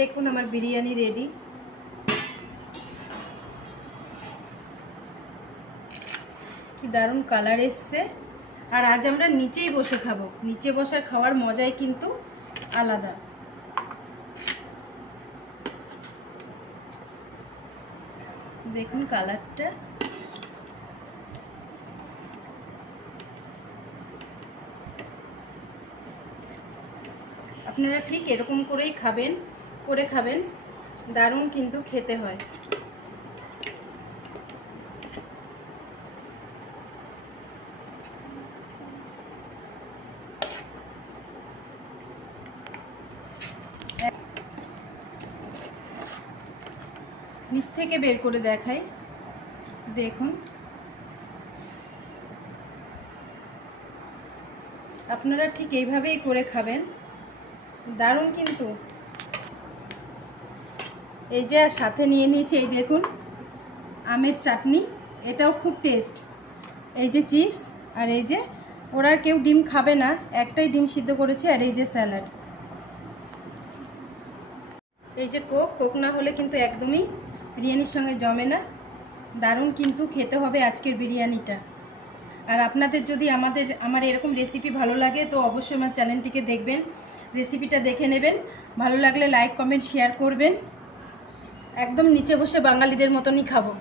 দেখুন আমার বিরিয়ানি রেডি। কি দারুণ কালার এসছে। আর আজ আমরা নিচেই বসে খাবো। নিচে বসার খাওয়ার মজাই কিন্তু আলাদা। দেখুন কালারটা। আপনারা ঠিক এরকম করেই খাবেন, দারুণ কিন্তু খেতে হয়। নিচ থেকে বের করে দেখাই, দেখুন। আপনারা ঠিক এইভাবেই করে খাবেন, দারুণ কিন্তু। এই যে সাথে নিয়ে নিয়েছি, এই দেখুন আমের চাটনি, এটাও খুব টেস্ট। এই যে চিপস, আর এই যে ওরা কেউ ডিম খাবে না, একটাই ডিম সিদ্ধ করেছে, আর এই যে স্যালাড। এই যে কোক না হলে কিন্তু একদমই বিরিয়ানির সঙ্গে জমে না। দারুণ কিন্তু খেতে হবে আজকের বিরিয়ানিটা। আর আপনাদের যদি আমার এরকম রেসিপি ভালো লাগে তো অবশ্যই আমার চ্যানেলটিকে দেখবেন, রেসিপিটা দেখে নেবেন। ভালো লাগলে লাইক কমেন্ট শেয়ার করবেন। একদম নিচে বসে বাঙালিদের মতনই খাবো।